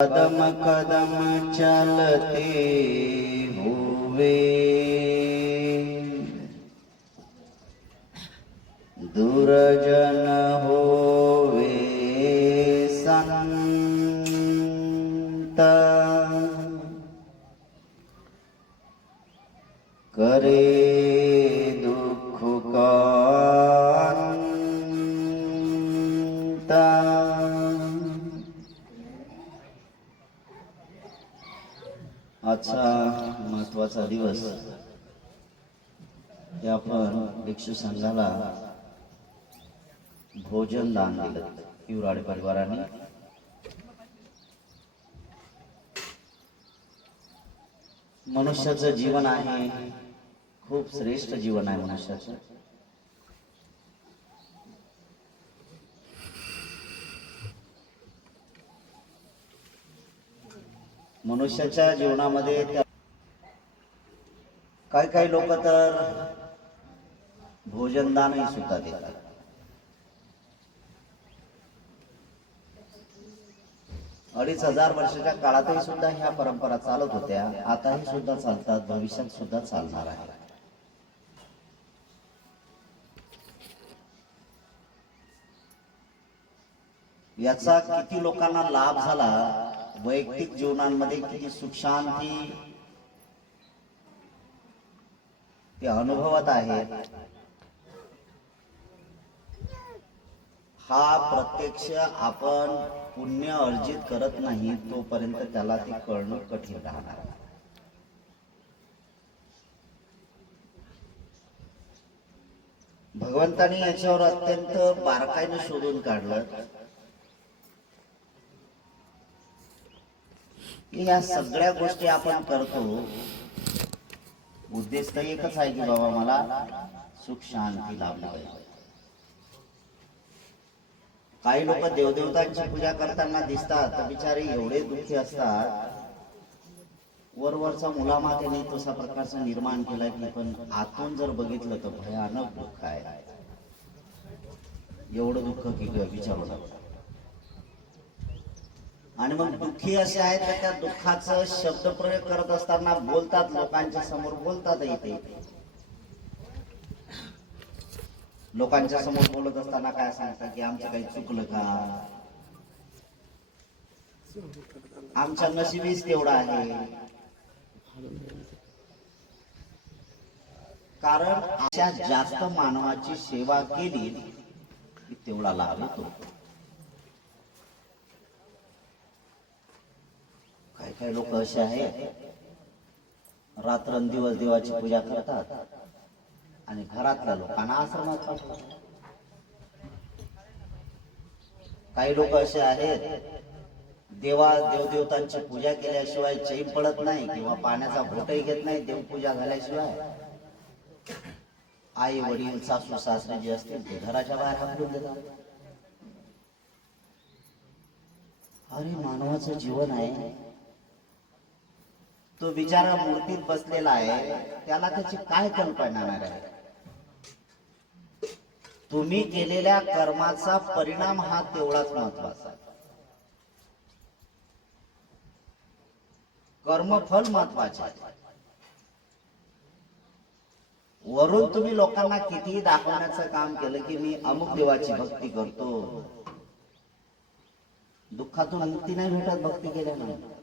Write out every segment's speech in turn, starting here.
कदम कदम चलते हुए दुर्जन होवे संत, करे दुख का अंत। आजचा महत्वाचा दिवस हे आपण भिक्षू संघाला भोजन दान दिलं हिवराडे परिवाराने। मनुष्याचं जीवन आहे, खूप श्रेष्ठ जीवन आहे मनुष्याचं। मनुष्याच्या जीवनामध्ये काही लोक तर भोजनदानही सुद्धा देतात। अडीच हजार वर्षाच्या काळातही सुद्धा ह्या परंपरा चालत होत्या, आताही सुद्धा चालतात, भविष्यात सुद्धा चालणार आहे। याचा किती लोकांना लाभ झाला, वैयक्तिक जीवनांमध्ये किती सुख शांती ते अनुभवत आहेत, हा प्रत्यक्ष आपण पुण्य अर्जित करत नाही तोपर्यंत त्याला ते कळणं कठीण राहणार। भगवंतानी याच्यावर अत्यंत बारकाईने शोधून काढलं की या सगळ्या गोष्टी आपण करतो, उद्देश तर एकच आहे की बाबा मला सुख शांती लाभली पाहिजे। काही लोक देवदेवतांची पूजा करताना दिसतात तर बिचारे एवढे दुःखी असतात, वरवरचा मुलामा त्यांनी तसा प्रकारचा निर्माण केलाय की पण आतून जर बघितलं तर भयानक दुःख आहे। एवढं दुःख की विचारू नका। आणि मग दुःखी असे आहेत तर त्या दुःखाचं शब्दप्रयोग करत असताना बोलतात, लोकांच्या समोर बोलतात येते। लोकांच्या समोर बोलत असताना काय सांगतात की आमचं काही चुकलं का, आमच्या नशिबीच तेवढा आहे। कारण अशा जास्त मानवाची सेवा केली की तेवढा लाभ होतो। काही लोक असे आहेत रात्रंदिवस देवाची पूजा करतात आणि घरातल्या लोकांना आश्रमात पाठवतात। काही लोक असे आहेत देवदेवतांची पूजा केल्याशिवाय चैन पडत नाही किंवा पाण्याचा घोटही घेत नाही देवपूजा झाल्याशिवाय। आई वडील सासू सासरे जे असतील ते घराच्या बाहेर हाकलून देतात। अरे मानवाचं जीवन आहे, तो बिचारा मूर्तीत बसलेला आहे, त्याला त्याची काय कल्पना आहे। तुम्ही केलेल्या कर्माचा परिणाम हा तेवढाच महत्वाचा आहे। कर्मफल महत्वाचे आहे। वरून तुम्ही लोकांना किती दाखवण्याचं काम केलं की मी अमुक देवाची भक्ती करतो, दुःखातून मुक्ती नाही भेटत भक्ती केल्यानंतर।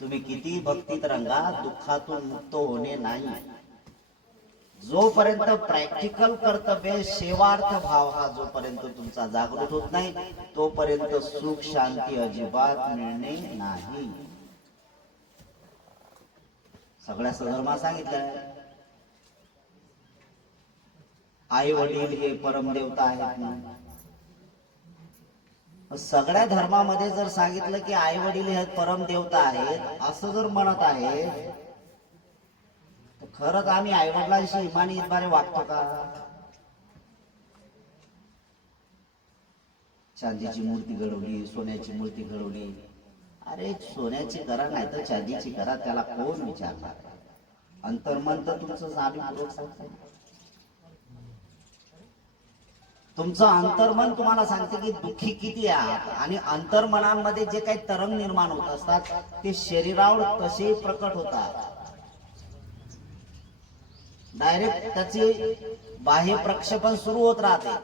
तुम्ही किती भक्तीत रंगा, दुःखातून मुक्त होणे नाही। जोपर्यंत प्रॅक्टिकल कर्तव्य सेवार्थ भाव हा जोपर्यंत तुमचा जागृत होत नाही तोपर्यंत सुख शांती अजिबात मिळणे नाही। सगळ्या धर्मात सांगितलं आई वडील हे परमदेवता आहेत ना। सगळ्या धर्मामध्ये जर सांगितलं की आई वडील हे परम देवता आहेत असं जर म्हणत आहे तर खरंच आम्ही आई वडिलांशी इमानी इतबारे वागतो का? चांदीची मूर्ती घडवली, सोन्याची मूर्ती घडवली, अरे सोन्याची करा नाही तर चांदीची करा, त्याला कोण विचारणार? अंतर्मन तर तुमचं जाणीवपूर्वक सांगतंय। तुमचं अंतर्मन तुम्हाला सांगते की दुःखी किती आहात, आणि अंतर्मनांमध्ये जे काही तरंग निर्माण होत असतात ते शरीरावर तसे प्रकट होतात. डायरेक्ट त्याचे बाह्य प्रक्षेपण सुरू होत राहते.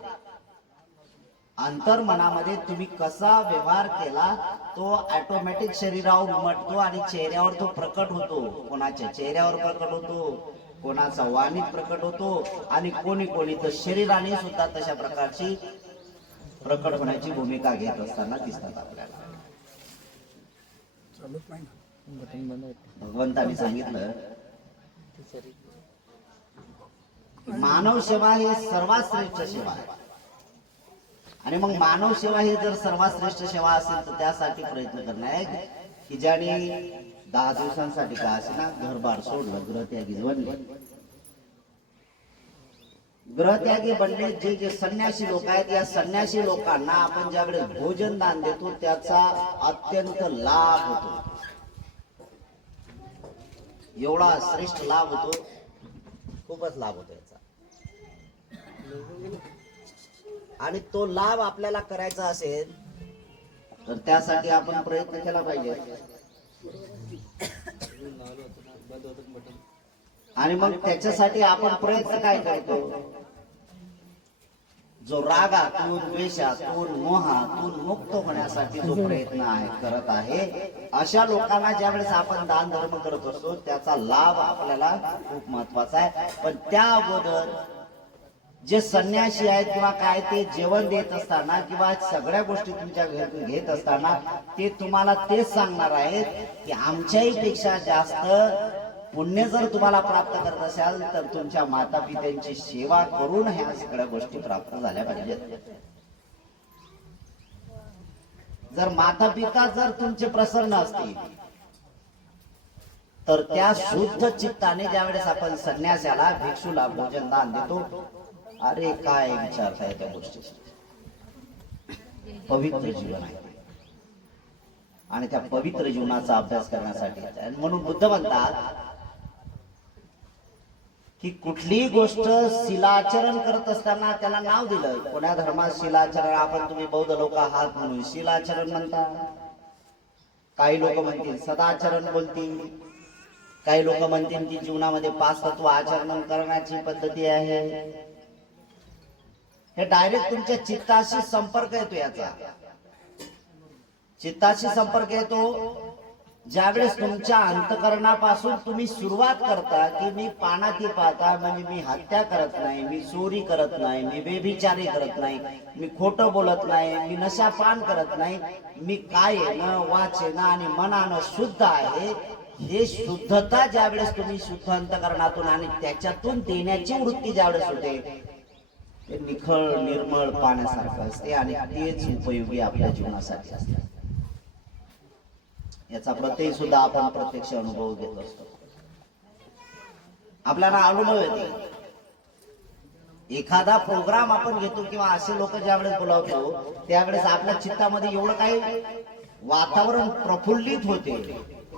अंतर्मनामध्ये तुम्ही कसा व्यवहार केला तो ऑटोमॅटिक शरीरावर उमटतो आणि चेहऱ्यावर तो प्रकट होतो. कोणाच्या चेहऱ्यावर प्रकट होतो, कोणाचा वाणीत प्रकट होतो, आणि कोणी कोणी तर शरीराने सुद्धा तशा प्रकारची प्रकट होण्याची भूमिका घेत असताना दिसतात आपल्याला. भगवंतांनी सांगितलं मानव सेवा हे सर्वात श्रेष्ठ सेवा आहे. आणि मग मानव सेवा ही जर सर्वात श्रेष्ठ सेवा असेल तर त्यासाठी प्रयत्न करणं आहे की ज्याने 10 दिवसांसाठी का असे ना घरबार सोडलं, ग्रहत्यागी बनले. ग्रहत्यागी बनले जे जे संन्यासी लोक आहेत, या संन्यासी लोकांना आपण ज्यावेळेस भोजन दान देतो त्याचा अत्यंत लाभ होतो. एवढा श्रेष्ठ लाभ होतो, खूपच लाभ होतो याचा. आणि तो लाभ आपल्याला करायचा असेल तर त्यासाठी आपण प्रयत्न केला पाहिजे. आणि मग त्याच्यासाठी आपण प्रयत्न काय करतो, जो रागातून, द्वेषातून, मोहातून मुक्त होण्यासाठी जो प्रयत्न आहे करत आहे, अशा लोकांना ज्यावेळेस आपण दान धर्म करत असतो त्याचा लाभ आपल्याला खूप महत्वाचा आहे. पण त्या अगोदर जे संन्यासी आहेत किंवा काय ते जेवण देत असताना किंवा सगळ्या गोष्टी तुमच्या घरातून घेत असताना ते तुम्हाला तेच सांगणार आहेत की आमच्याही पेक्षा जास्त पुण्य जर तुम्हाला प्राप्त करत असाल तर तुमच्या माता पित्यांची सेवा करून ह्या सगळ्या गोष्टी प्राप्त झाल्या पाहिजेत. जर माता पिता जर तुमचे प्रसन्न असतील तर त्या शुद्ध चित्ताने ज्यावेळेस आपण संन्यासाला, भिक्षूला भोजन दान देतो, अरे काय विचारताय त्या गोष्टी. पवित्र जीवन आहे आणि त्या पवित्र जीवनाचा अभ्यास करण्यासाठी. म्हणून बुद्ध म्हणतात की कुठलीही गोष्ट शिलाचरण करत असताना त्याला नाव दिलं. कोण्या धर्मात शिलाचरण, आपण तुम्ही बौद्ध लोक आहात म्हणून शिलाचरण म्हणतात. काही लोक म्हणतील सदाचरण बोलतील, काही लोक म्हणतील की जीवनामध्ये 5 तत्व आचरण करण्याची पद्धती आहे. हे डायरेक्ट तुमच्या चित्ताशी संपर्क येतो. याचा चित्ताशी संपर्क येतो ज्यावेळेस तुमच्या अंतकरणापासून तुम्ही सुरुवात करता की मी पानाती पाहता म्हणजे मी हत्या करत नाही, मी चोरी करत नाही, मी बेभिचारी करत नाही, मी खोटं बोलत नाही, मी नशापान करत नाही, मी कायेनं, वाचेनं आणि मनानं शुद्ध आहे. हे शुद्धता ज्यावेळेस तुम्ही शुद्ध अंतकरणातून आणि त्याच्यातून देण्याची वृत्ती ज्यावेळेस होते ते निखळ निर्मळ पाण्यासारखं असते आणि तेच उपयोगी आपल्या जीवनासाठी असते. याचा प्रत्यय सुद्धा आपण प्रत्यक्ष अनुभव घेत असतो, आपल्याला अनुभव येते. एखादा प्रोग्राम आपण घेतो किंवा असे लोक ज्यावेळेस बोलावतो त्यावेळेस आपल्या चित्तामध्ये एवढं काही वातावरण प्रफुल्लित होते.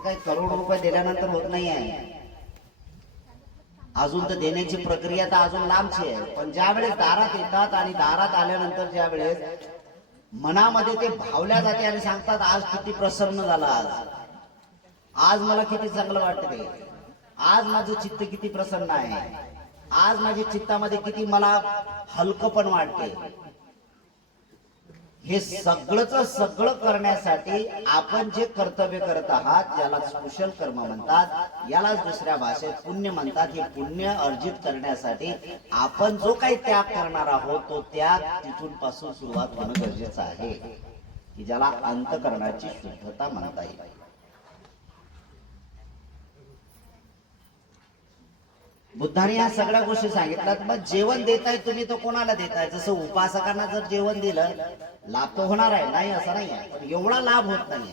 काही करोड रुपये दिल्यानंतर होत नाही आहे, अजून तर देण्याची प्रक्रिया तर अजून लांबची आहे. पण ज्या वेळेस दारात येतात आणि दारात आल्यानंतर ज्या वेळेस मनामध्ये ते भावल्या जाते आणि सांगतात आज किती प्रसन्न झाला, आज मला किती चांगलं वाटते, आज माझं चित्त किती प्रसन्न आहे, आज माझ्या चित्तामध्ये किती मला हलकपण वाटते. हे सगळंच सगळं करण्यासाठी आपण जे कर्तव्य करत आहात याला कुशल कर्म म्हणतात, यालाच दुसऱ्या भाषेत पुण्य म्हणतात. हे पुण्य अर्जित करण्यासाठी आपण जो काही त्याग करणार आहोत तो त्याग तिथून पासून सुरुवात होणं गरजेचं आहे की ज्याला अंतकरणाची शुद्धता म्हणता येईल. बुद्धाने या सगळ्या गोष्टी सांगितल्यात. मग जेवण देताय तुम्ही तर कोणाला देताय? जसं उपासकांना जर जेवण दिलं लाभ तर होणार आहे, नाही असं नाही आहे, पण एवढा लाभ होत नाही.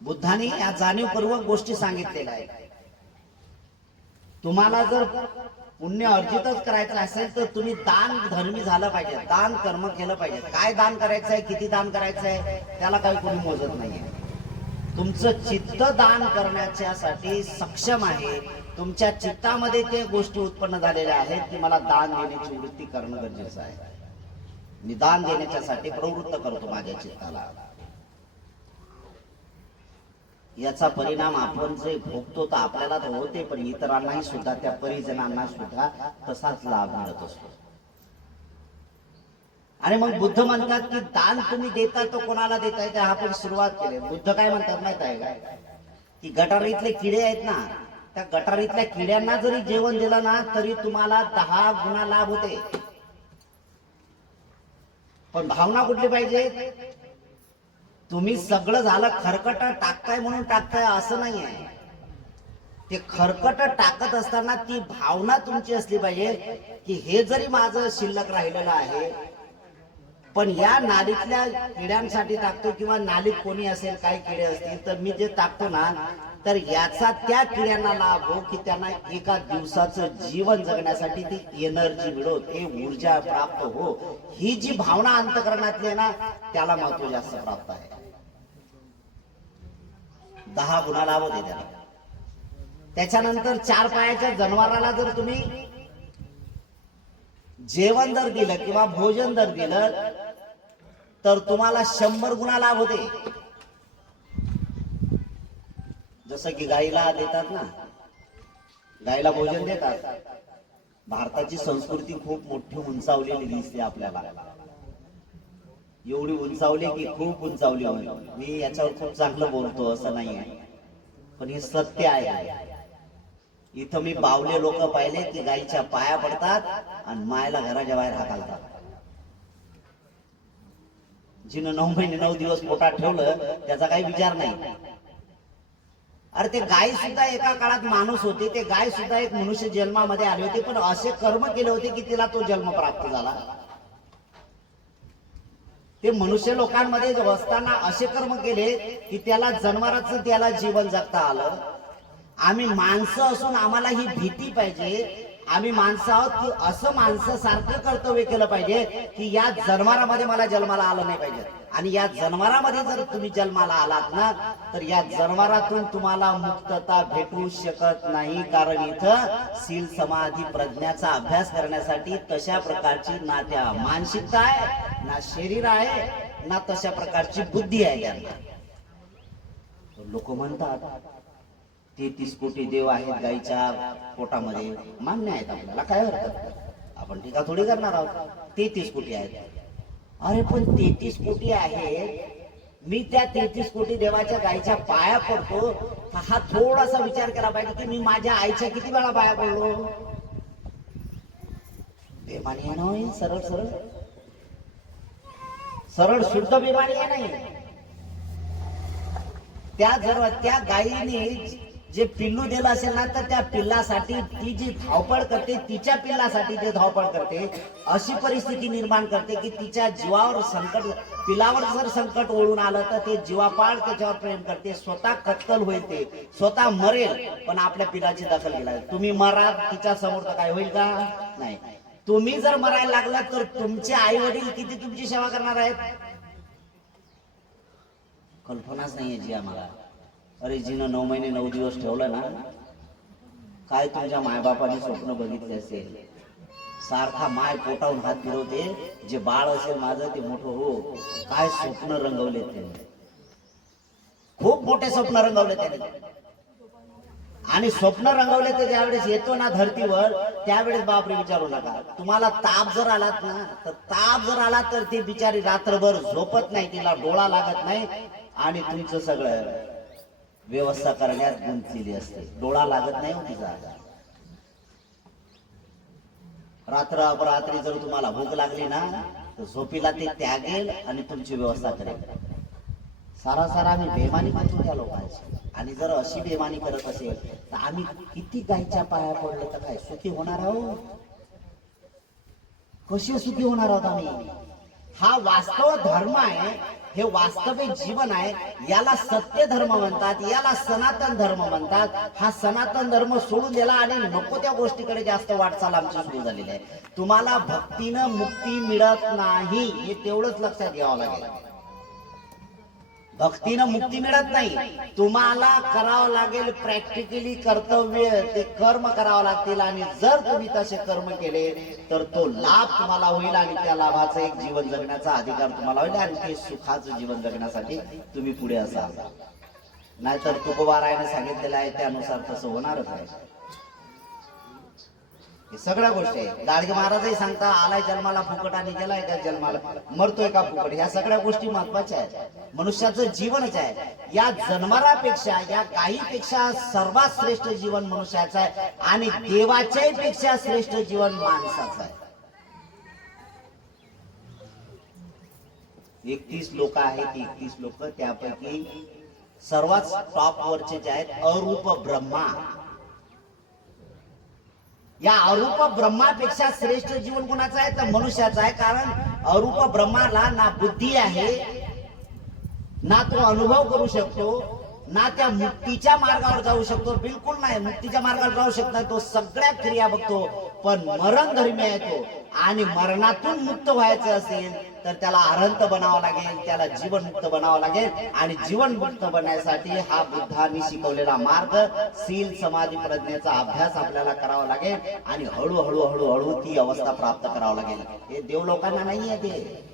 बुद्धाने या जाणीवपूर्वक गोष्टी सांगितलेल्या आहेत. तुम्हाला जर पुण्य अर्जितच करायचं असेल तर तुम्ही दान धर्मी झालं पाहिजे, दान कर्म केलं पाहिजे. काय दान करायचं आहे, किती दान करायचं आहे त्याला काही कोणी मोजत नाहीये. तुमचं चित्त दान करण्यासाठी सक्षम आहे, तुमच्या चित्तामध्ये ते गोष्टी उत्पन्न झालेल्या आहेत की मला दान देण्याची वृत्ती करणं गरजेचं आहे. मी दान देण्याच्यासाठी प्रवृत्त करतो माझ्या चित्ताला. याचा परिणाम आपण जे भोगतो तर आपल्याला तर होते, पण इतरांनाही सुद्धा, त्या परिजनांना सुद्धा तसाच लाभ मिळत असतो. आणि मग बुद्ध म्हणतात की दान तुम्ही देता तो कोणाला देताय, ते आपण सुरुवात केली. बुद्ध काय म्हणतात माहित आहे का, की गटारीतले किडे आहेत ना, त्या गटारीतल्या किड्यांना जरी जेवण दिलं ना तरी तुम्हाला 10 गुणा लाभ होते. पण भावना कुठली पाहिजे, तुम्ही सगळं झालं खरकट टाकताय म्हणून टाकताय असं नाही आहे. ते खरकट टाकत असताना ती भावना तुमची असली पाहिजे की हे जरी माझं शिल्लक राहिलेलं आहे, पण या नालीतल्या किड्यांसाठी टाकतो, किंवा नालीत कोणी असेल, काही किडे असतील तर मी जे टाकतो ना, तर याचा त्या किड्यांना लाभ हो, की त्यांना एका दिवसाचं जीवन जगण्यासाठी ती एनर्जी मिळो, ते ऊर्जा प्राप्त हो. ही जी भावना अंतःकरणातली आहे ना, त्याला महत्व जास्त प्राप्त आहे. 10 गुणा लाभ होते त्याला. त्याच्यानंतर 4 पायाच्या जनावराला जर तुम्ही जेवण जर दिलं किंवा भोजन जर दिलं तर तुम्हाला 100 गुणा लाभ होते. जसं की गाईला देतात ना, गाईला भोजन देतात. भारताची संस्कृती खूप मोठी उंचावलेली दिसते आपल्याला, एवढी उंचावली की खूप उंचावली. मी याच्यावर खूप चांगलं बोलतो असं नाही आहे, पण हे सत्य आहे. इथं मी बावले लोक पाहिले की गाईच्या पाया पडतात आणि मायला घराच्या बाहेर हाकलतात. जिनं 9 महिने 9 दिवस पोटात ठेवलं त्याचा काही विचार नाही. अरे ते गाय सुद्धा एका काळात माणूस होते, ते गाय सुद्धा एक मनुष्य जन्मामध्ये आले होते, पण असे कर्म केले होते की तिला तो जन्म प्राप्त झाला. ते मनुष्य लोकांमध्ये असताना असे कर्म केले की त्याला जनावराचं त्याला जीवन जगता आलं. आम्ही माणसं असून आम्हाला ही भीती पाहिजे, आम्ही माणसं आहोत की असं माणसं सारखं कर्तव्य केलं पाहिजे की या जन्मारामध्ये मला जन्माला आलं नाही पाहिजे. आणि या जन्मारामध्ये जर तुम्ही जन्माला आलात ना तर या जन्मारातून तुम्हाला मुक्तता भेटू शकत नाही, कारण इथं शील समाधी प्रज्ञाचा अभ्यास करण्यासाठी तशा प्रकारची ना त्या मानसिकता आहे, ना शरीर आहे, ना तशा प्रकारची बुद्धी आहे त्यांना. लोक म्हणतात 33 कोटी देव आहेत गाईच्या पोटामध्ये. मान्य आहेत, आपल्याला काय हरकत, आपण टीका थोडी करणार आहोत. 33 कोटी आहेत. अरे पण 33 कोटी आहेत, मी त्या 33 कोटी देवाच्या गाईच्या पाया पडतो, हा थोडासा विचार केला पाहिजे की मी माझ्या आईच्या किती वेळा पाया पडलो. बेमानी आहे ना, सरळ सरळ सरळ शुद्ध बेमानी आहे नाही. त्या गाईने जे पिल्लू दिलं असेल ना तर त्या पिल्लासाठी ती जी धावपळ करते, तिच्या पिल्लासाठी जे धावपळ करते, अशी परिस्थिती निर्माण करते की तिच्या जीवावर संकट, पिल्लावर जर संकट ओढून आलं तर ते जीवापाड त्याच्यावर प्रेम करते, स्वतः कत्तल होईल, ते स्वतः मरेल, पण आपल्या पिलाची दखल घेणार. तुम्ही मरा तिच्या समोर तर काय होईल का, नाही. तुम्ही जर मरायला लागलात तर तुमचे आई वडील किती तुमची सेवा करणार आहेत, कल्पनाच नाहीये जी आम्हाला. अरे जिनं 9 महिने 9 दिवस ठेवलं ना, काय तुमच्या मायबापाने स्वप्न बघितले असेल. सारखा माय पोटावून हात फिरवते, जे बाळ असेल माझं ते मोठं हो. काय स्वप्न रंगवले त्यांनी, खूप मोठे स्वप्न रंगवले त्यांनी. आणि स्वप्न रंगवले तर ज्यावेळेस येतो ना धर्तीवर, त्यावेळेस बापरे विचारू नका. तुम्हाला ताप जर आलात ना, तर ताप जर आला तर ती बिचारी रात्रभर झोपत नाही, तिला डोळा लागत नाही, आणि तुमचं सगळं व्यवस्था करण्यात गुंतलेली असते. डोळा लागत नाही हो तिचा. रात्र अपरात्री जर तुम्हाला भूक लागली ना तर झोपीला ते त्यागेल आणि तुमची व्यवस्था करेल. सारा आम्ही बेमानी करतो त्या लोकांची. आणि जर अशी बेमानी करत असेल तर आम्ही किती गायच्या पाया पडले तर काय सुखी होणार आहोत, कसे सुखी होणार आहोत आम्ही. हा वास्तव धर्म आहे, हे वास्तविक जीवन आहे. याला सत्य धर्म म्हणतात, याला सनातन धर्म म्हणतात. हा सनातन धर्म सोडून दिला आणि नको त्या गोष्टीकडे जास्त वाटचाल आमची सुरू झालेली आहे. तुम्हाला भक्तीनं मुक्ती मिळत नाही, हे तेवढंच लक्षात घ्यावं लागेल. भक्तीनं मुक्ती मिळत नाही, तुम्हाला करावं लागेल प्रॅक्टिकली कर्तव्य, ते कर्म करावं लागतील. आणि जर तुम्ही तसे कर्म केले तर तो लाभ तुम्हाला होईल आणि त्या लाभाचं एक जीवन जगण्याचा अधिकार तुम्हाला होईल आणि ते सुखाचं जीवन जगण्यासाठी तुम्ही पुढे असाल. नाहीतर तुकोबारायाने सांगितलेलं आहे त्यानुसार तसं होणारच आहे. हे सगळ्या गोष्टी आहेत. गाडगे महाराजही सांगता, आलाय जन्माला फुकट आणि गेलाय का जन्माला, मरतोय का फुकट. ह्या सगळ्या गोष्टी महत्वाच्या आहेत. मनुष्याचं जीवनच आहे. या जन्मारापेक्षा, या काहीपेक्षा सर्वात श्रेष्ठ जीवन मनुष्याचं आहे आणि देवाच्याही पेक्षा श्रेष्ठ जीवन माणसाचं आहे. 31 लोक आहेत, 31 लोक, त्यापैकी सर्वात टॉप वरचे जे आहेत अरूप ब्रह्मा. या अरूप ब्रह्मापेक्षा श्रेष्ठ जीवन कोणाचं आहे तर मनुष्याचं आहे. कारण अरूप ब्रह्माला ना बुद्धी आहे, ना तो अनुभव करू शकतो, ना त्या मुक्तीच्या मार्गावर जाऊ शकतो. बिलकुल नाही, मुक्तीच्या मार्गावर जाऊ शकत नाही. तो सगळ्या क्रिया बघतो, पण मरण धर्मी आहे तो. आणि मरणातून मुक्त व्हायचं असेल तर त्याला अरहंत बनावं लागेल, त्याला जीवनमुक्त बनावं लागेल. आणि जीवनमुक्त बनण्यासाठी हा बुद्धांनी शिकवलेला मार्ग, शील समाधी प्रज्ञेचा अभ्यास आपल्याला करावा लागेल आणि हळूहळू हळूहळू ती अवस्था प्राप्त करावं लागेल. हे देव लोकांना नाही आहे, ते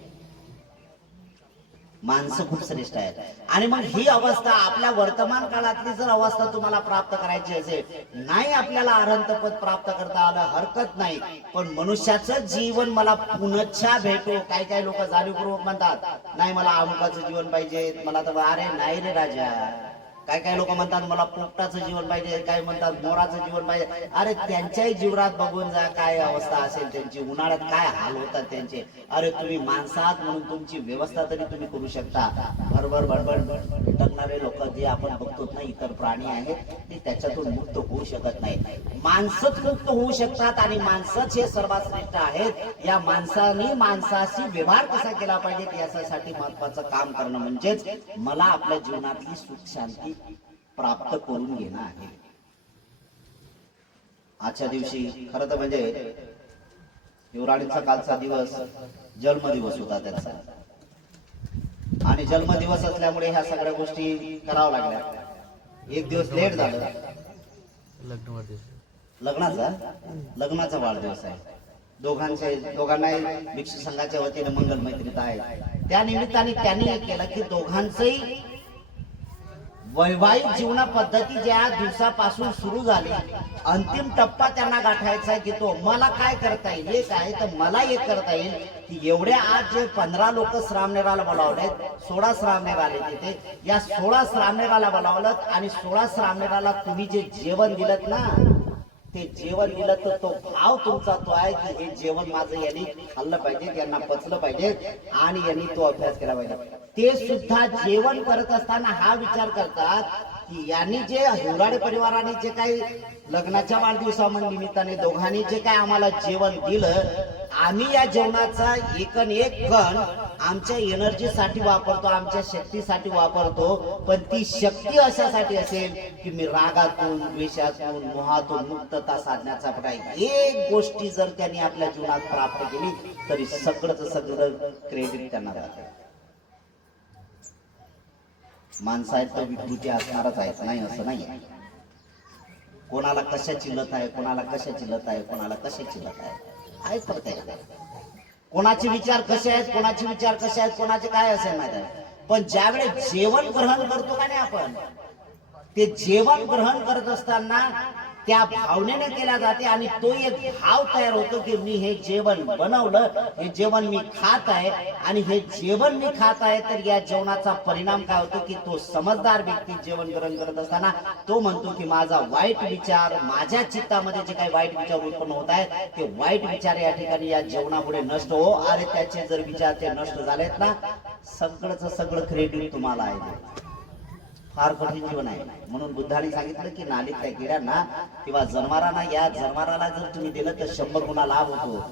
माणसं खूप श्रेष्ठ आहेत. आणि मग ही अवस्था आपल्या वर्तमान काळातली जर अवस्था तुम्हाला प्राप्त करायची असेल, नाही आपल्याला अरहंत पद प्राप्त करता आलं हरकत नाही, पण मनुष्याचं जीवन मला पुनच्छा भेटो. काही काही लोक जाणीवपूर्वक म्हणतात, नाही मला अमुकाचं जीवन पाहिजे, मला तर अरे नाही रे राजा. काही काही लोक म्हणतात मला पोपटाचं जीवन पाहिजे, काही म्हणतात मोराचं जीवन पाहिजे. अरे त्यांच्याही जीवनात बघून जा काय अवस्था असेल त्यांची, उन्हाळ्यात काय हाल होतात त्यांचे. अरे तुम्ही माणसात म्हणून तुमची व्यवस्था तरी तुम्ही करू शकता. भरभर बडबड टाकणारे लोक जे आपण बघतो ना, इतर प्राणी आहेत, ते त्याच्यातून मुक्त होऊ शकत नाही. माणसंच मुक्त होऊ शकतात आणि माणसंच हे सर्वात श्रेष्ठ आहेत. या माणसाने माणसाशी व्यवहार कसा केला पाहिजे यासाठी महत्वाचं काम करणं म्हणजेच मला आपल्या जीवनातली सुख शांती प्राप्त करून घेणं आहे. आजच्या दिवशी खरं तर म्हणजे युवराणीचा कालचा दिवस जन्मदिवस होता त्यांचा, आणि जन्मदिवस असल्यामुळे ह्या सगळ्या गोष्टी कराव्या लागल्या. एक दिवस लेट झालं. लग्नाचा वाढदिवस आहे. दोघांनाही भिक्षू संघाच्या वतीने मंगल मैत्रीत आहे. त्या निमित्ताने त्यांनी एक केलं की दोघांचंही वैवाहिक जीवना पद्धती ज्या दिवसापासून सुरू झाली, अंतिम टप्पा त्यांना गाठायचा आहे की तो मला काय करता येईल, एक आहे तर मला एक करता येईल की एवढे आज जे 15 लोक श्रामणेराला बोलावले, 16 श्रामणेर आले तिथे, या 16 श्रामणेराला बोलावलं आणि 16 श्रामणेराला तुम्ही जे जेवण दिलत ना, ते जेवण दिलं तर तो भाव तुमचा तो आहे की हे जेवण माझं यांनी खाल्लं पाहिजे, यांना पचलं पाहिजे आणि यांनी तो अभ्यास केला पाहिजे. ते सुद्धा जेवण करत असताना हा विचार करतात की यांनी जे हिवराडे परिवाराने जे काही लग्नाच्या वाढदिवसानिमित्ताने दोघांनी जे काही आम्हाला जेवण दिलं, आम्ही या जेवणाचा एकन एक कण आमच्या एनर्जीसाठी वापरतो, आमच्या शक्तीसाठी वापरतो. पण ती शक्ती अशासाठी असेल की मी रागातून, द्वेषातून, मोहातून मुक्तता साधण्याचा प्रयत्न. एक गोष्टी जर त्यांनी आपल्या जीवनात प्राप्त केली तरी सगळं क्रेडिट त्यांना जाते. माणसं आहेत तर विकृती असणारच आहेत, नाही असं नाही. कोणाला कशाची लत आहे, कोणाला कशाची लत आहे, कोणाला कशाची लत आहे प्रत्येक. कोणाचे विचार कसे आहेत, कोणाचे विचार कसे आहेत, कोणाचे काय असे माहिती आहे. पण ज्यावेळेस जेवण ग्रहण करतो का नाही आपण, ते जेवण ग्रहण करत असताना त्या भावनेने केल्या जाते आणि तो एक भाव तयार होतो की मी हे जेवण बनवलं, हे जेवण मी खात आहे आणि हे जेवण मी खात आहे. तर या जेवणाचा परिणाम काय होतो की तो समजदार व्यक्ती जेवण ग्रहण करत असताना तो म्हणतो की माझा वाईट विचार, माझ्या चित्तामध्ये जे काही वाईट विचार उत्पन्न होत आहेत ते वाईट विचार या ठिकाणी या जेवणामुळे नष्ट हो. अरे त्याचे जर विचार ते नष्ट झालेत ना, सगळं क्रेडिट तुम्हाला आहे. फार कठीण जीवन आहे. म्हणून बुद्धाने सांगितलं की नालीतल्या किड्यांना किंवा जनावरांना, या जनावराला जर तुम्ही दिलं तर 100 गुणा लाभ होतो.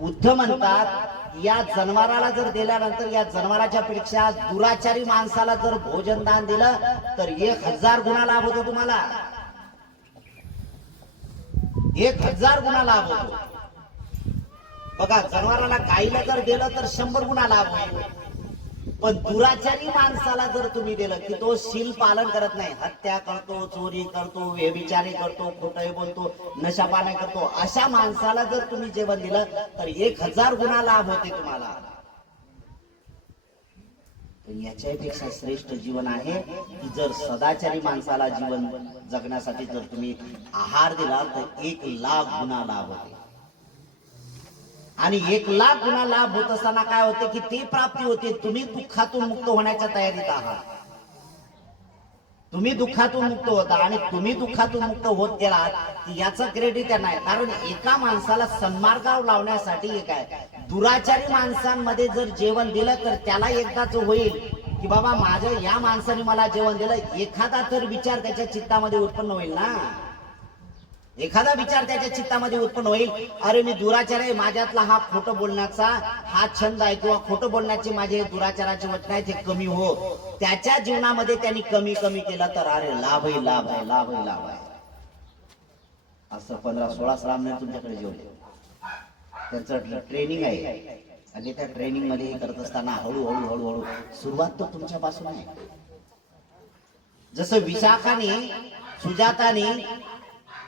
बुद्ध म्हणतात या जनावराला जर दिल्यानंतर या जनावराच्या पेक्षा दुराचारी माणसाला जर भोजन दान दिलं तर 1000 गुणा लाभ होतो तुम्हाला. 1000 गुणा लाभ होतो. बघा, जनावराला गाईला जर दिलं तर 100 गुणा लाभ होईल. पण दुराचारी माणसाला जर तुम्ही दिलं की तो शील पालन करत नाही, हत्या करतो, चोरी करतो, व्यभिचारी करतो, खोटं बोलतो, नशापाने करतो, अशा माणसाला जर तुम्ही जेवण दिलं तर 1000 गुणा लाभ होते तुम्हाला. याच्यापेक्षा श्रेष्ठ जीवन आहे की जर सदाचारी माणसाला जीवन जगण्यासाठी जर तुम्ही आहार दिला तर 1,00,000 गुणा लाभ होते. आणि 1,00,000 गुणा लाभ होत असताना काय होते की ती प्राप्ती होते, तुम्ही दुःखातून मुक्त होण्याच्या तयारीत आहात. तुम्ही दुःखातून मुक्त होता आणि तुम्ही दुःखातून मुक्त होत गेलात याचं क्रेडिट नाही. कारण एका माणसाला सन्मार्गावर लावण्यासाठी एक आहे, दुराचारी माणसांमध्ये जर जेवण दिलं तर त्याला एकदाच होईल की बाबा माझ्या या माणसाने मला जेवण दिलं, एखादा तर विचार त्याच्या चित्तामध्ये उत्पन्न होईल ना. एखादा विचार त्याच्या चित्तामध्ये उत्पन्न होईल, अरे मी दुराचार आहे, माझ्यातला हा खोटं बोलण्याचा हा छंद आहे किंवा खोटं बोलण्याचे माझे दुराचाराचे वचन आहे ते कमी हो. त्याच्या जीवनामध्ये त्यांनी कमी कमी केलं तर अरे लाभही लाभ आहे, लाभही लाभ आहे. असं 15-16 श्रामणे तुमच्याकडे जेवले, त्यांचं ट्रेनिंग आहे आणि त्या ट्रेनिंग मध्ये हे करत असताना हळूहळू हळूहळू सुरुवात तर तुमच्यापासून आहे. जसं विशाखाने सुजाताने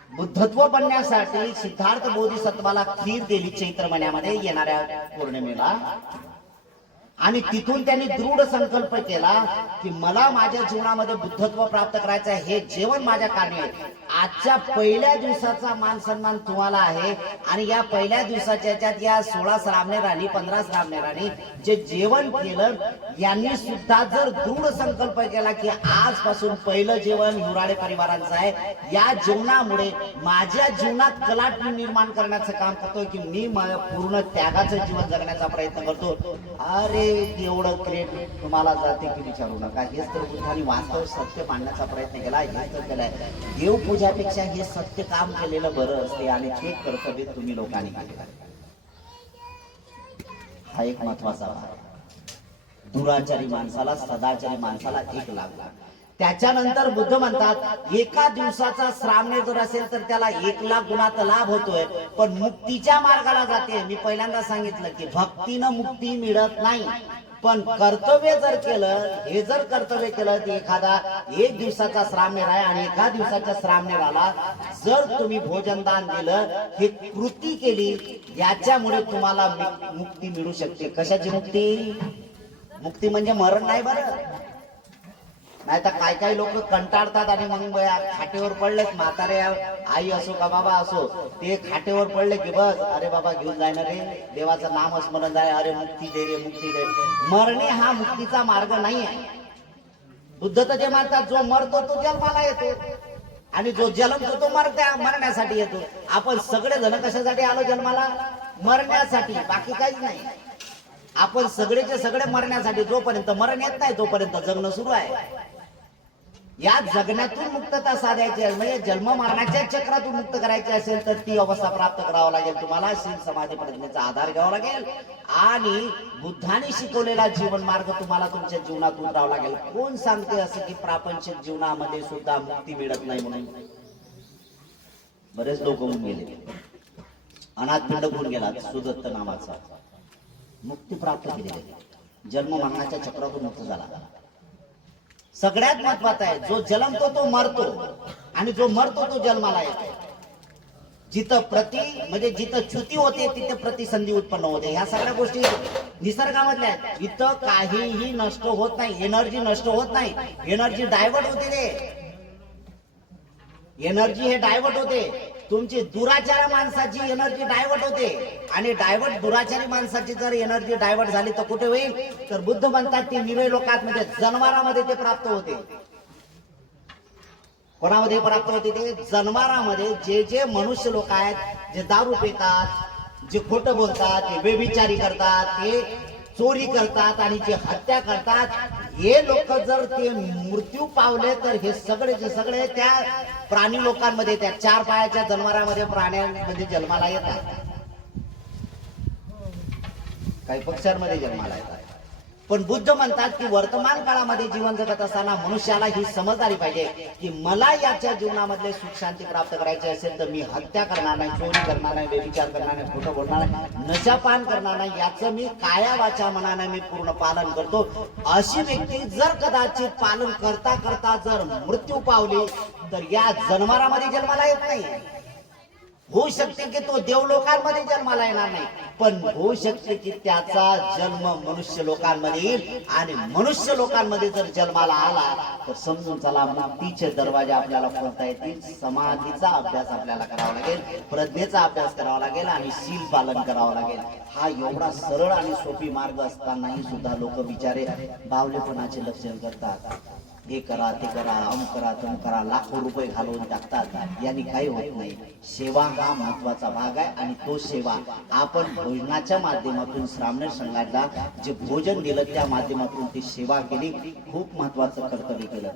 बुद्धत्व बनण्यासाठी सिद्धार्थ बोधिसत्वाला खीर दिली चैत्र महिन्यामध्ये येणाऱ्या पौर्णिमेला, आणि तिथून त्यांनी दृढ संकल्प केला की मला माझ्या जीवनामध्ये बुद्धत्व प्राप्त करायचं आहे, हे जेवण माझ्या कारणी आहे. आजच्या पहिल्या दिवसाचा मान सन्मान तुम्हाला आहे आणि या पहिल्या दिवसाच्या याच्यात या 16 श्रावणेराणी 15 श्रावणेराणी जे जेवण केलं यांनी सुद्धा जर दृढ संकल्प केला की आजपासून पहिलं जेवण हिवराळे परिवारांचं आहे, या जेवणामुळे माझ्या जीवनात कलाटणी निर्माण करण्याचं काम करतोय की मी पूर्ण त्यागाचं जीवन जगण्याचा प्रयत्न करतो. अरे एवढं क्रेडिट तुम्हाला जाते की विचारू नका. हेच तर बुद्धांनी वास्तव सत्य मांडण्याचा प्रयत्न केला, हेच तर केलाय. देवपूजापेक्षा हे सत्य काम केलेलं बरं असते आणि ते कर्तव्य तुम्ही लोकांनी केलेलं. हा एक महत्वाचा भाग. दुराचारी माणसाला सदाचारी माणसाला 1,00,000. त्याच्यानंतर बुद्ध म्हणतात एका दिवसाचा श्रावणे जर असेल तर त्याला 1,00,000 गुणाचा लाभ होतोय, पण मुक्तीच्या मार्गाला जाते. मी पहिल्यांदा सांगितलं की भक्तीनं मुक्ती मिळत नाही, पण कर्तव्य जर केलं, हे जर कर्तव्य केलं तर एखादा 1 दिवसाचा श्रावणेर आहे आणि एका दिवसाच्या श्रावणेराला जर तुम्ही भोजनदान दिलं, हे कृती केली, याच्यामुळे तुम्हाला मुक्ती मिळू शकते. कशाची मुक्ती? मुक्ती म्हणजे मरण नाही बरं. नाही तर काय काय लोक कंटाळतात आणि मग खाटेवर पडलेत, म्हातारे आई असो का बाबा असो, ते खाटेवर पडले की बस अरे बाबा घेऊन जाय ना रे, देवाचं नाम स्मरण जाय, अरे मुक्ती दे रे, मुक्ती दे. मरणे हा मुक्तीचा मार्ग नाही आहे. बुद्ध तर जे म्हणतात जो मरतो तो जन्माला येतो आणि जो जन्मतो तो मरण्यासाठी येतो. आपण सगळे जण कशासाठी आलो जन्माला? मरण्यासाठी, बाकी काहीच नाही. आपण सगळेचे सगळे मरण्यासाठी. जोपर्यंत मरण येत नाही तोपर्यंत जगणं सुरू आहे. या जगण्यातून मुक्तता साधायची आहे, म्हणजे जन्म मरणाच्या चक्रातून मुक्त करायची असेल तर ती अवस्था प्राप्त करावं लागेल. तुम्हाला शील समाधी प्रज्ञेचा आधार घ्यावा लागेल आणि बुद्धाने शिकवलेला जीवन मार्ग तुम्हाला तुमच्या जीवनात उतरावा लागेल. कोण सांगते असं की प्रापंचिक जीवनामध्ये सुद्धा मुक्ती मिळत नाही म्हणून? बरेच लोक होऊन गेले. अनाथ पिंड होऊन गेला सुदत्त नावाचा, मुक्ती प्राप्त केली, जन्म मरणाच्या चक्रातून मुक्त झाला. सगळ्यात महत्वाचा आहे, जो जन्मतो तो मरतो आणि जो मरतो तो जन्माला येतो. जिथं म्हणजे जिथं च्युती होते तिथे प्रतिसंधी उत्पन्न होते. ह्या सगळ्या गोष्टी निसर्गामधल्या आहेत. इथं काहीही नष्ट होत नाही, एनर्जी नष्ट होत नाही, एनर्जी डायव्हर्ट होते. रे एनर्जी हे डायव्हर्ट होते. तुमची दुराचारी माणसाची एनर्जी डायव्हर्ट होते आणि दुराचारी माणसाची जर एनर्जी डायव्हर्ट झाली तर कुठे होईल? तर बुद्ध म्हणतात ते निरे लोकात म्हणजे जनावरांमध्ये ते प्राप्त होते. कोणामध्ये प्राप्त होते? ते जनावरांमध्ये. जे जे मनुष्य लोक आहेत, जे दारू पितात, जे खोटं बोलतात, ते व्यभिचारी करतात, ते चोरी करतात आणि जे हत्या करतात, हे लोक जर ते मृत्यू पावले तर हे सगळेचे सगळे त्या प्राणी लोकांमध्ये, त्या 4 पायाच्या जनावरांमध्ये, प्राण्यांमध्ये जन्माला येतात. काही पक्ष्यांमध्ये जन्माला येतात. पण बुद्ध म्हणतात की वर्तमान काळामध्ये जीवन जगत असताना मनुष्याला ही समजदारी पाहिजे की मला याच्या जीवनामधले सुख शांती प्राप्त करायचे असेल तर मी हत्या करणार नाही, चोरी करणार नाही, व्यभिचार करणार नाही, खोटं बोलणार नाही, नशापान करणार नाही, याचं मी काया वाचा मनाने मी पूर्ण पालन करतो. अशी व्यक्ती जर कदाचित पालन करता करता जर मृत्यू पावली तर या जन्मारामध्ये जन्माला येत नाही. होऊ शकते की तो देवलोकांमध्ये जन्माला येणार नाही, पण होऊ शकते की त्याचा जन्म मनुष्य लोकांमध्ये येईल. आणि मनुष्य लोकांमध्ये जर जन्माला आला तर समजून चला मुक्तीचे दरवाजे आपल्याला खोलता येतील. समाधीचा अभ्यास आपल्याला करावा लागेल, प्रज्ञेचा अभ्यास करावा लागेल आणि शील पालन करावं लागेल. हा एवढा सरळ आणि सोपी मार्ग असतानाही सुद्धा लोक बिचारे बावलेपणाचे लक्षण करतात. हे करा, ते करा, अमुक करा, तमुक करा, लाखो रुपये घालवून टाकतात. यांनी काही होत नाही. सेवा हा महत्वाचा भाग आहे आणि तो सेवा आपण भोजनाच्या माध्यमातून श्रामणे संघाला जे भोजन दिलं त्या माध्यमातून ती सेवा केली, खूप महत्वाचं कर्तव्य केलं.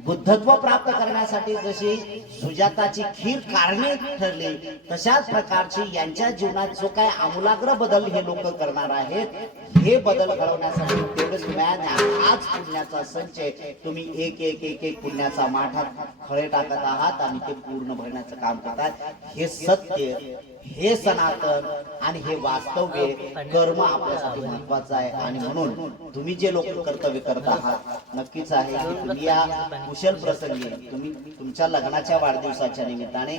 बुद्धत्व प्राप्त करण्यासाठी जशी सुजाताची खीर कारणे ठरली, तशाच प्रकारची यांच्या जीवनात जो काय आमूलाग्र बदल हे लोक करणार आहेत, हे बदल घडवण्यासाठी तेवढेच व्याज आज पुण्याचा संचय तुम्ही एक एक एक एक पुण्याचा माठा खळे टाकत आहात आणि ते पूर्ण भरण्याचं काम करतात. हे सत्य, हे सनातन आणि हे वास्तव्य कर्म आपल्यासाठी महत्वाचं आहे. आणि म्हणून तुम्ही जे लोक कर्तव्य करत आहात नक्कीच आहे की तुम्ही या कुशल प्रसंगी तुम्ही तुमच्या लग्नाच्या वाढदिवसाच्या निमित्ताने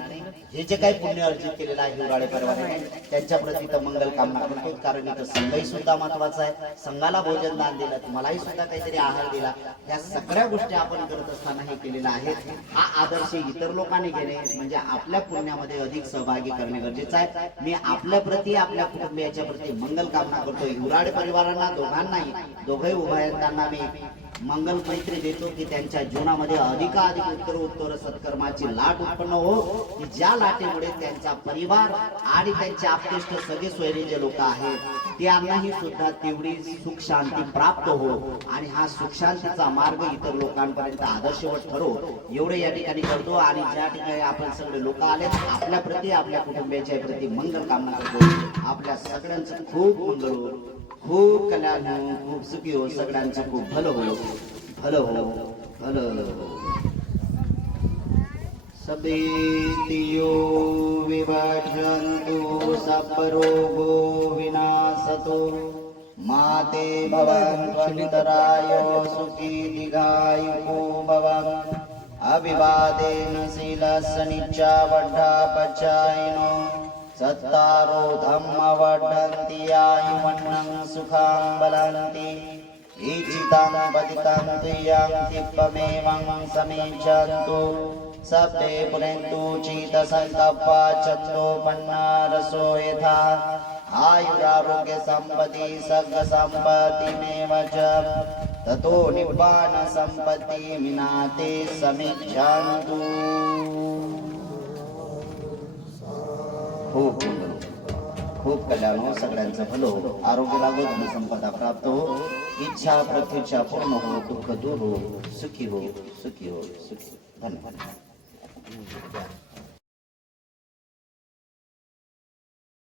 हे जे काही पुण्य अर्जित केलेलं आहे हिवराळे परिवाराने त्यांच्या प्रती तर मंगल कामना करतो. कारण इथं संघही सुद्धा महत्वाचा आहे. संघाला भोजन दान दिलं, तुम्हालाही सुद्धा काहीतरी आहार दिला, या सगळ्या गोष्टी आपण करत असताना हे केलेलं आहे. हा आदर्श इतर लोकांनी घेणे म्हणजे आपल्या पुण्यामध्ये अधिक सहभागी करणे गरजेचं आहे. मी आपल्या प्रती आपल्या कुटुंबियाच्या प्रती मंगल कामना करतो. हिवराळे परिवारांना दोघांनाही दोघे उभयतांना मी मंगल मैत्री देतो की त्यांच्या जीवनामध्ये अधिकाधिक उत्तर सत्कर्माची लाट उत्पन्न हो, की ज्या लाटेमुळे त्यांचा परिवार आणि त्यांचे आप्तेष्ट सगळे सोयरे जे लोक आहेत त्यांनाही सुद्धा तेवढी सुख शांती प्राप्त हो आणि हा सुख शांतीचा मार्ग इतर लोकांपर्यंत आदर्शवत ठरो, एवढे या ठिकाणी करतो. आणि ज्या ठिकाणी आपण सगळे लोक आले आपल्या प्रती आपल्या कुटुंबियाच्या प्रती मंगल कामना करतो. आपल्या सगळ्यांचं खूप मंगल हो, खूप कल्याण हो, खूप सुखी हो, सगळ्यांचं खूप भलं हो, भलं हो, भलं हो. सबेतियो विवर्धन्तु सर्वरोगो विनाशतु माते भवन्तराय सुखी दीर्घायुको भवन् अविवादेन शीलस्य निच्चावड्ढापचायिनो सत्तारो धम्म वर्धन्ति आयुवन्नं सुखं बलन्ति ईचितं पतितं तुयं तिप्पमेवं समेचन्तु सप्ते पुरेन्तु चित्तसङ्कप्पा चन्द्रोपन्ना रसो यथा आयुरारोग्य सम्पत्ति सर्ग सम्पत्तिमेव च ततो निब्बाण सम्पत्ति मिनाते समेचन्तु. खूप खूप कल्याण हो, सगळ्यांचं भलं हो, आरोग्य लागो, धन संपदा प्राप्त हो, इच्छा प्रतीक्षा पूर्ण हो, दुःख दूर हो, सुखी हो, सुखी हो, सुखी. धन्यवाद.